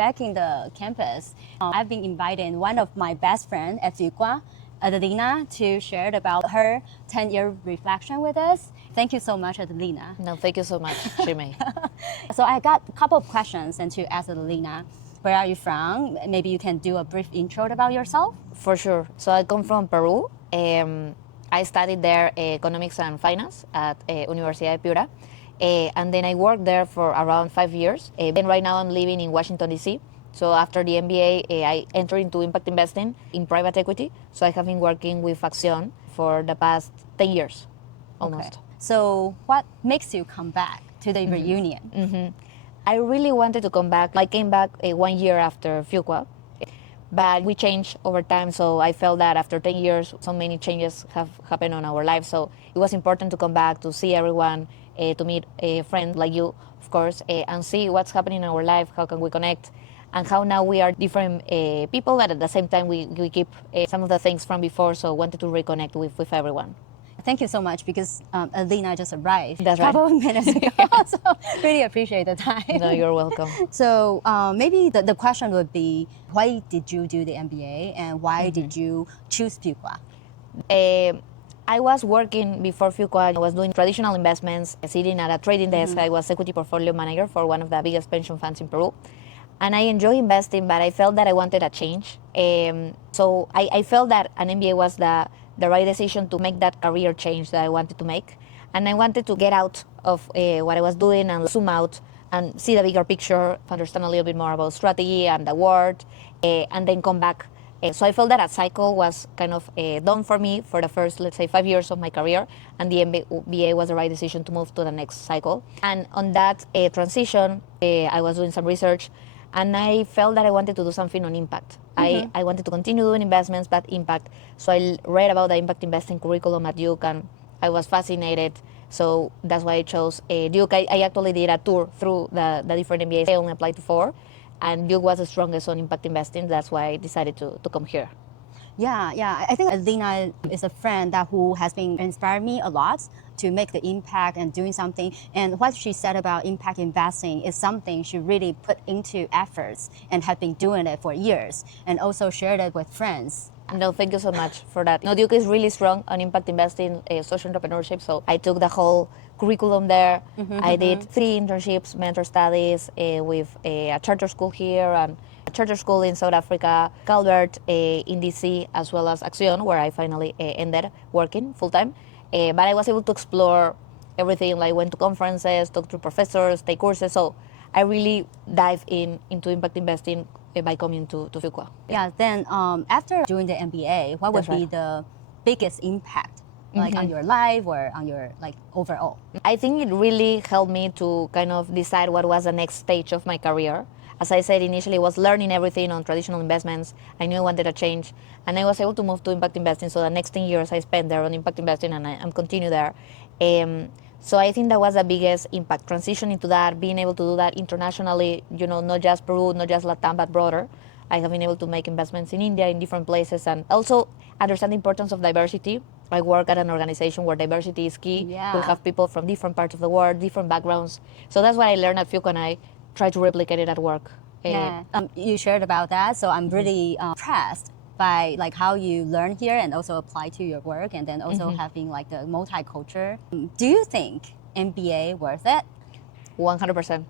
back in the campus, I've been inviting one of my best friends at Fuqua, Adelina, to share about her 10-year reflection with us. Thank you so much, Adelina. No, thank you so much, HsiMei. So I got a couple of questions and to ask Adelina. Where are you from? Maybe you can do a brief intro about yourself. For sure. So I come from Peru. I studied there economics and finance at Universidad de Piura. And then I worked there for around 5 years. Then right now I'm living in Washington, D.C. So after the MBA, I entered into impact investing in private equity. So I have been working with Acción for the past 10 years, almost. Okay. So what makes you come back to the reunion? I really wanted to come back. I came back 1 year after Fuqua, but we changed over time. So I felt that after 10 years, so many changes have happened on our lives. So it was important to come back, to see everyone, to meet a friend like you, of course, and see what's happening in our life, how can we connect, and how now we are different people, but at the same time we keep some of the things from before, so wanted to reconnect with everyone. Thank you so much because Adelina just arrived That's a couple right. of minutes ago, so really appreciate the time. No, you're welcome. So maybe the question would be, why did you do the MBA and why did you choose Fuqua? I was working before Fuqua. I was doing traditional investments, sitting at a trading desk. I was equity portfolio manager for one of the biggest pension funds in Peru. And I enjoy investing, but I felt that I wanted a change. So I felt that an MBA was the right decision to make that career change that I wanted to make. And I wanted to get out of what I was doing and zoom out and see the bigger picture, understand a little bit more about strategy and the world, and then come back. So I felt that a cycle was kind of done for me for the first, let's say, 5 years of my career, and the MBA was the right decision to move to the next cycle. And on that transition, I was doing some research, and I felt that I wanted to do something on impact. I wanted to continue doing investments, but impact. So I read about the impact investing curriculum at Duke, and I was fascinated. So that's why I chose Duke. I actually did a tour through the different MBAs. I only applied to 4, and Duke was the strongest on impact investing. That's why I decided to come here. Yeah. I think Adelina is a friend who has been inspired me a lot to make the impact and doing something. And what she said about impact investing is something she really put into efforts and have been doing it for years and also shared it with friends. No, thank you so much for that. No, Duke is really strong on impact investing, social entrepreneurship. So I took the whole curriculum there. I did 3 internships, mentor studies with a charter school here and a charter school in South Africa, Calvert in DC, as well as Acción, where I finally ended working full time. But I was able to explore everything, like went to conferences, talked to professors, take courses. So I really dive into impact investing by coming to Fuqua. Yeah, then after doing the MBA, what would That's be right. the biggest impact like on your life or on your like overall? I think it really helped me to kind of decide what was the next stage of my career. As I said initially, I was learning everything on traditional investments. I knew I wanted a change, and I was able to move to impact investing. So the next 10 years I spent there on impact investing, and I'm continue there. So I think that was the biggest impact, transition into that, being able to do that internationally, not just Peru, not just Latam, but broader. I have been able to make investments in India, in different places, and also understand the importance of diversity. I work at an organization where diversity is key. Yeah. We have people from different parts of the world, different backgrounds. So that's what I learned at Fuqua, and I try to replicate it at work. Yeah, you shared about that, so I'm really impressed by like how you learn here and also apply to your work, and then also having like the multicultural. Do you think MBA worth it? 100%.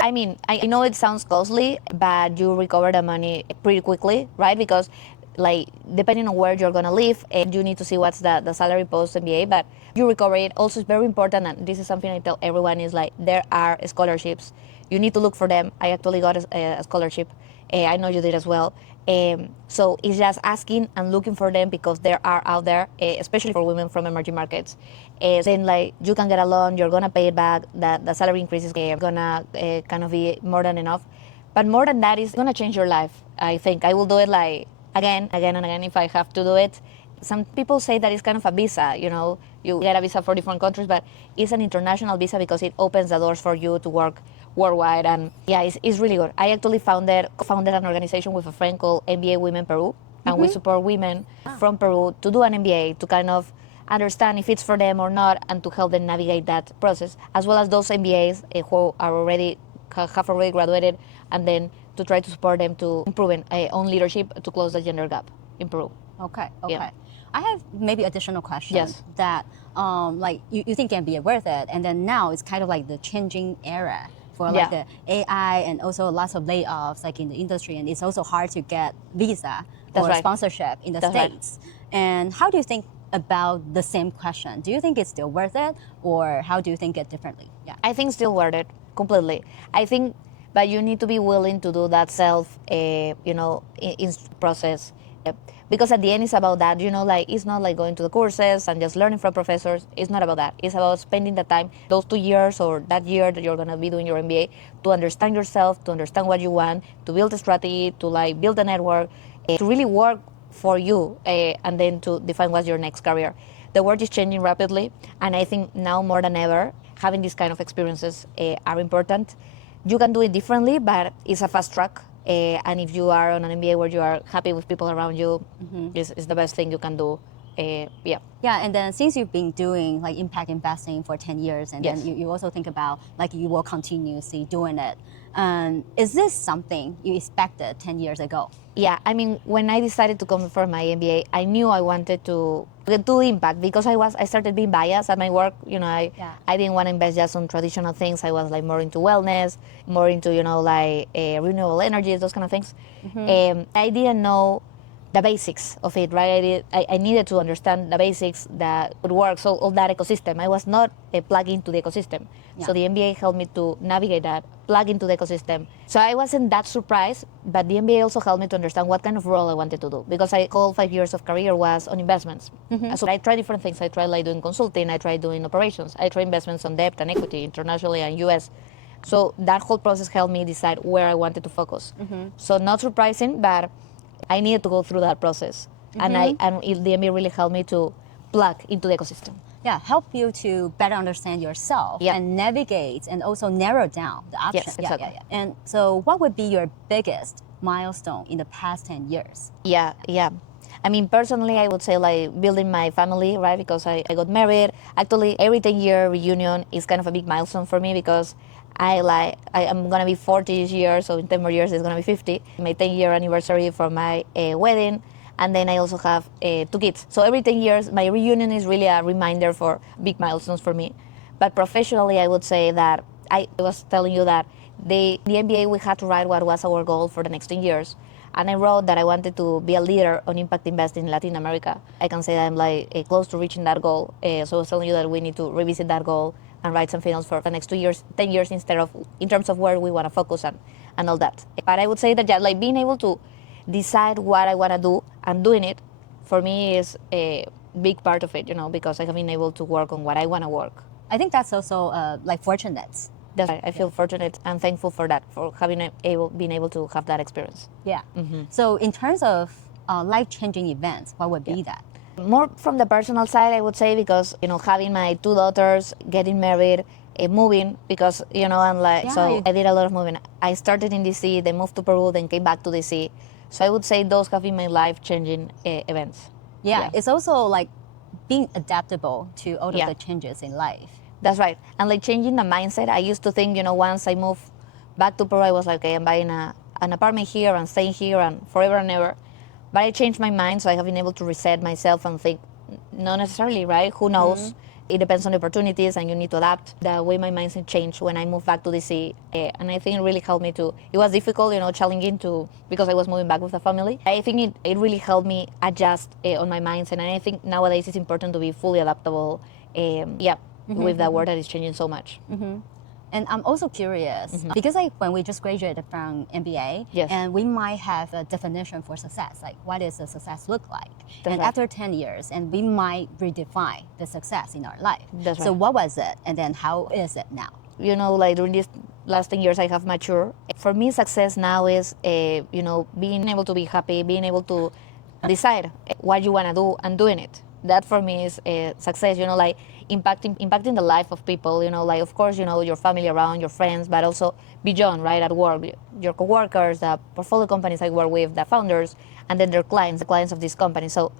I mean, I know it sounds costly, but you recover the money pretty quickly, right? Because like depending on where you're gonna live, and you need to see what's the salary post MBA, but you recover it. Also, it's very important, and this is something I tell everyone, is like there are scholarships. You need to look for them. I actually got a scholarship. I know you did as well. So it's just asking and looking for them because they are out there, especially for women from emerging markets. Then like you can get a loan, you're gonna pay it back. The salary increase is gonna kind of be more than enough. But more than that, it's gonna change your life. I think I will do it like again and again if I have to do it. Some people say that it's kind of a visa, you get a visa for different countries, but it's an international visa because it opens the doors for you to work worldwide. And yeah, it's really good. I actually founded an organization with a friend called MBA Women Peru, and we support women from Peru to do an MBA, to kind of understand if it's for them or not, and to help them navigate that process, as well as those MBAs who are have already graduated, and then to try to support them to improving on leadership to close the gender gap in Peru. Okay. Yeah. I have maybe additional questions. Yes. That like you think MBA worth it, and then now it's kind of like the changing era for like Yeah. the AI and also lots of layoffs like in the industry, and it's also hard to get visa That's or right. sponsorship in the That's right. States. And how do you think about the same question? Do you think it's still worth it, or how do you think it differently? Yeah. I think still worth it completely. I think, but you need to be willing to do that self, in process. Because at the end, it's about that. Like it's not like going to the courses and just learning from professors. It's not about that. It's about spending the time, those 2 years or that year that you're gonna be doing your MBA, to understand yourself, to understand what you want, to build a strategy, to like build a network, to really work for you, and then to define what's your next career. The world is changing rapidly, and I think now more than ever, having these kind of experiences are important. You can do it differently, but it's a fast track. And if you are on an MBA where you are happy with people around you, it's the best thing you can do. Yeah. Yeah, and then since you've been doing like impact investing for 10 years, and Yes. then you also think about like you will continuously doing it. Is this something you expected 10 years ago? Yeah, I mean, when I decided to come for my MBA, I knew I wanted to do impact because I started being biased at my work. I didn't want to invest just on traditional things. I was like more into wellness, more into renewable energies, those kind of things. I didn't know the basics of it, right? I needed to understand the basics that would work. So all that ecosystem, I was not plugged into the ecosystem. Yeah. So the MBA helped me to navigate that, plug into the ecosystem. So I wasn't that surprised, but the MBA also helped me to understand what kind of role I wanted to do, because I all 5 years of career was on investments. So I tried different things. I tried like doing consulting, I tried doing operations, I tried investments on debt and equity internationally and US. So that whole process helped me decide where I wanted to focus. So not surprising, but I needed to go through that process. And the MBA really helped me to plug into the ecosystem. Yeah, help you to better understand yourself Yeah. and navigate and also narrow down the options. Yes, exactly. Yeah. And so what would be your biggest milestone in the past 10 years? Yeah. I mean, personally, I would say like building my family, right? Because I got married. Actually, every 10-year reunion is kind of a big milestone for me because I am gonna be 40 this year, so in 10 more years it's gonna be 50. My 10-year anniversary for my wedding, and then I also have 2 kids. So every 10 years, my reunion is really a reminder for big milestones for me. But professionally, I would say that I was telling you that the MBA, we had to write what was our goal for the next 10 years. And I wrote that I wanted to be a leader on impact investing in Latin America. I can say that I'm close to reaching that goal. So I was telling you that we need to revisit that goal and write something else for the next 2 years, 10 years in terms of where we want to focus on and all that. But I would say that being able to decide what I want to do and doing it, for me is a big part of it, because I have been able to work on what I want to work. I think that's also fortunate. That's right. I feel fortunate and thankful for that, for being able to have that experience. Yeah. So in terms of life-changing events, what would be that? More from the personal side, I would say, because having my 2 daughters, getting married, moving, because I did a lot of moving. I started in DC, then moved to Peru, then came back to DC. So I would say those have been my life-changing events. Yeah, it's also like being adaptable to all of Yeah. the changes in life. That's right. And changing the mindset. I used to think, once I moved back to Peru, I was like, okay, I'm buying an apartment here and staying here and forever and ever. But I changed my mind, so I have been able to reset myself and think, not necessarily, right? Who knows? It depends on the opportunities, and you need to adapt. The way my mindset changed when I moved back to DC, and I think it really helped me to. It was difficult, challenging because I was moving back with the family. I think it really helped me adjust on my mindset, and I think nowadays it's important to be fully adaptable. With the world that is changing so much. And I'm also curious because when we just graduated from MBA, Yes. and we might have a definition for success, like what does the success look like? And right. after 10 years, and we might redefine the success in our life. That's So right. what was it, and then how is it now? During these last 10 years, I have matured. For me, success now is, being able to be happy, being able to decide what you want to do and doing it. That for me is success, impacting the life of people, of course, your family around, your friends, but also beyond, right, at work, your coworkers, the portfolio companies I work with, the founders, and then their clients, the clients of this company. So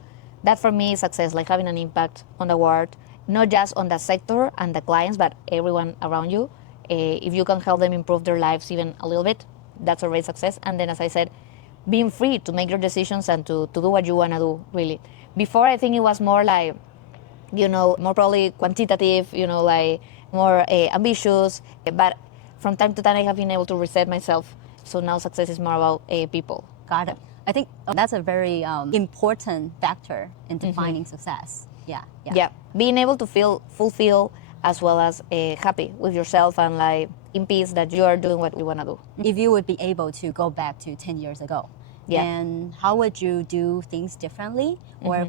that for me is success, like having an impact on the world, not just on the sector and the clients, but everyone around you. If you can help them improve their lives even a little bit, that's already success. And then, as I said, being free to make your decisions and to do what you want to do, really. Before, I think it was more like, more probably quantitative, like more ambitious. But from time to time, I have been able to reset myself. So now success is more about people. Got it. I think that's a very important factor in defining success. Yeah. Being able to feel fulfilled as well as happy with yourself and like in peace that you are doing what you want to do. If you would be able to go back to 10 years ago, and how would you do things differently? Or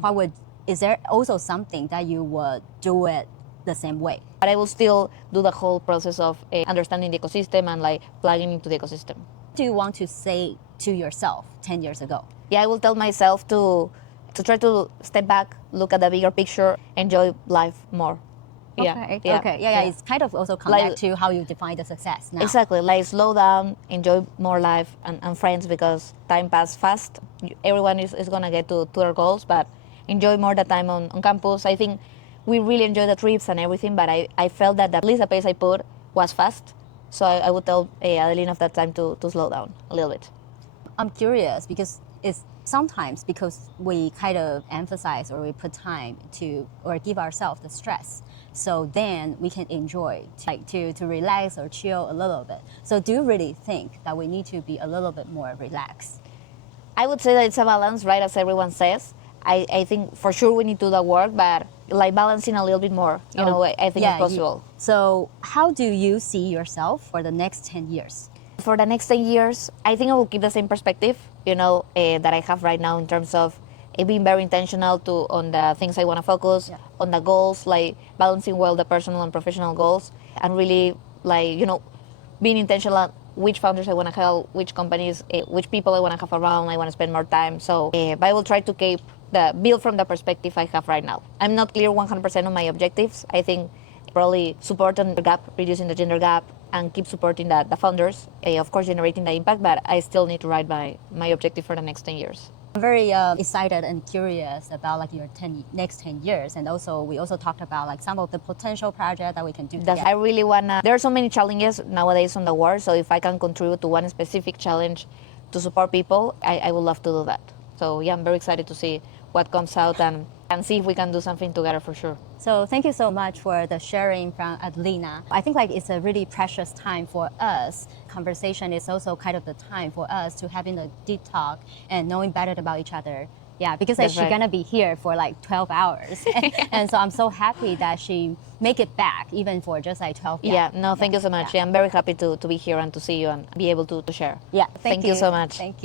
is there also something that you would do it the same way? But I will still do the whole process of understanding the ecosystem and like plugging into the ecosystem. What do you want to say to yourself 10 years ago? Yeah, I will tell myself to try to step back, look at the bigger picture, enjoy life more. Okay. It's kind of also come back to how you define the success now. Exactly. Like slow down, enjoy more life and friends, because time passes fast. Everyone is going to get to their goals, but enjoy more the time on campus. I think we really enjoy the trips and everything, but I felt that at least the pace I put was fast. So I would tell Adelina of that time to slow down a little bit. I'm curious because it's sometimes because we kind of emphasize or we put time to or give ourselves the stress. So then we can enjoy to relax or chill a little bit. So do you really think that we need to be a little bit more relaxed? I would say that it's a balance, right, as everyone says. I think for sure we need to do the work, but like balancing a little bit more, I think it's possible. So how do you see yourself for the next 10 years? For the next 10 years, I think I will keep the same perspective, that I have right now in terms of being very intentional on the things I want to focus, on the goals, like balancing well the personal and professional goals, and really like, being intentional on which founders I want to help, which companies, which people I want to have around, I want to spend more time. So, but I will try to build from the perspective I have right now. I'm not clear 100% on my objectives. I think probably support on the gap, reducing the gender gap, and keep supporting the founders, of course generating the impact, but I still need to write my objective for the next 10 years. I'm very excited and curious about like your next 10 years, and also we also talked about like some of the potential projects that we can do together. I really wanna. There are so many challenges nowadays on the world, so if I can contribute to one specific challenge to support people, I would love to do that. So yeah, I'm very excited to see what comes out and see if we can do something together for sure. So thank you so much for the sharing from Adelina. I think like it's a really precious time for us. Conversation is also kind of the time for us to having a deep talk and knowing better about each other. Yeah, because like, she's gonna be here for like 12 hours. And so I'm so happy that she make it back even for just like 12 hours. Yeah, no, thank you so much. Yeah, I'm very happy to be here and to see you and be able to share. Yeah, thank you so much. Thank you.